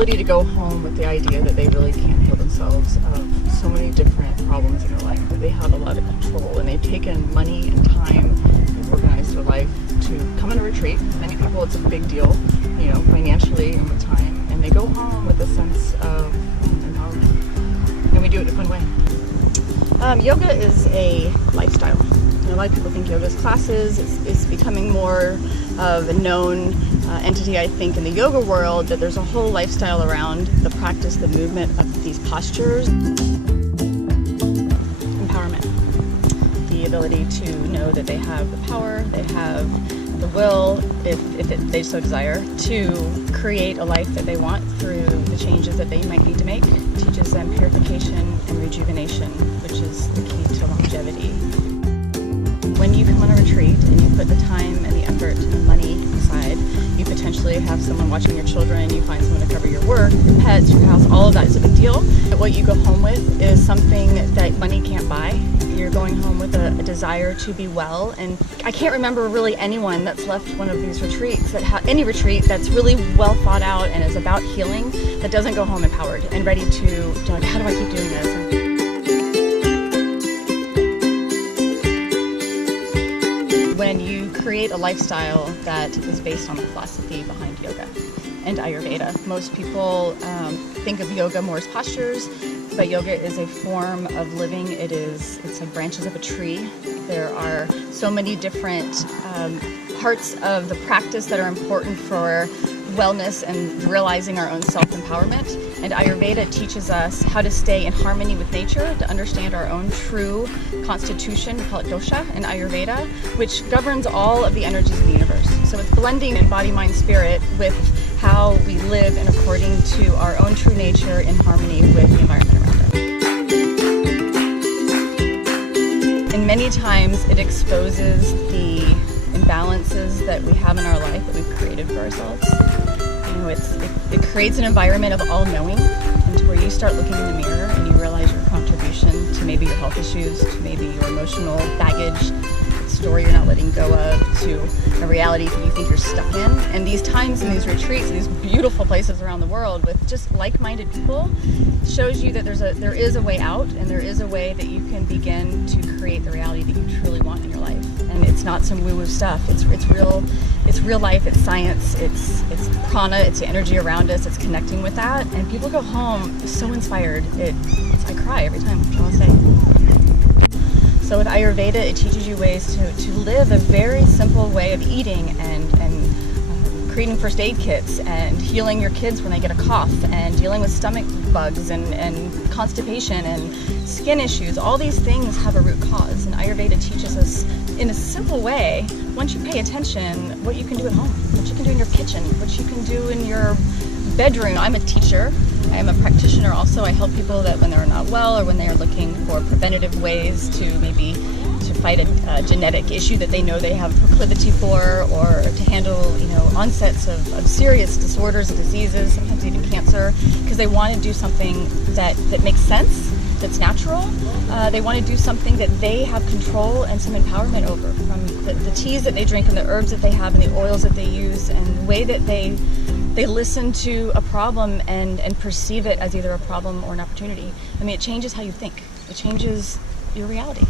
ability to go home with the idea that they really can't heal themselves of so many different problems in their life, that they have a lot of control, and they've taken money and time and organized their life to come on a retreat. Many people, it's a big deal, financially and with time, and they go home with a sense of empowerment, and we do it in a fun way. Yoga is a lifestyle. A lot of people think yoga is classes. It's becoming more of a known entity, I think, in the yoga world, that there's a whole lifestyle around the practice, the movement of these postures. Empowerment. The ability to know that they have the power, they have the will, if they so desire, to create a life that they want through the changes that they might need to make. It teaches them purification and rejuvenation, which is the key to longevity. When you come on a retreat and you put the time and the effort and the money aside, you potentially have someone watching your children, you find someone to cover your work, your pets, your house, all of that is a big deal. What you go home with is something that money can't buy. You're going home with a desire to be well, and I can't remember really anyone that's left one of these retreats, any retreat that's really well thought out and is about healing, that doesn't go home empowered and ready to like, how do I keep doing this? When you create a lifestyle that is based on the philosophy behind yoga and Ayurveda. Most people think of yoga more as postures, but yoga is a form of living. It's like branches of a tree. There are so many different parts of the practice that are important for wellness and realizing our own self-empowerment. And Ayurveda teaches us how to stay in harmony with nature, to understand our own true constitution. We call it dosha in Ayurveda, which governs all of the energies in the universe. So it's blending in body, mind, spirit with how we live and according to our own true nature in harmony with the environment around us. And many times it exposes the imbalances that we have in our life that we've created for ourselves. It creates an environment of all-knowing, and where you start looking in the mirror and you realize your contribution to maybe your health issues, to maybe your emotional baggage, the story you're not letting go of, to a reality that you think you're stuck in. And these times in these retreats, these beautiful places around the world with just like-minded people, shows you that there is a way out, and there is a way that you can begin to create the reality that you truly want in your life. And it's not some woo-woo stuff. It's real life. It's science. It's prana. It's the energy around us. It's connecting with that. And people go home so inspired. I cry every time. I'll say. So with Ayurveda, it teaches you ways to live a very simple way of eating and creating first aid kits and healing your kids when they get a cough and dealing with stomach bugs and constipation and skin issues. All these things have a root cause, and Ayurveda teaches us in a simple way, once you pay attention, what you can do at home, what you can do in your kitchen, what you can do in your bedroom. I'm a teacher. I am a practitioner also. I help people that when they're not well or when they are looking for preventative ways to fight a genetic issue that they know they have proclivity for, or to handle onsets of serious disorders and diseases, sometimes even cancer, because they want to do something that makes sense, that's natural. They want to do something that they have control and some empowerment over, from the teas that they drink and the herbs that they have and the oils that they use, and the way that they listen to a problem and perceive it as either a problem or an opportunity. I mean, it changes how you think. It changes your reality.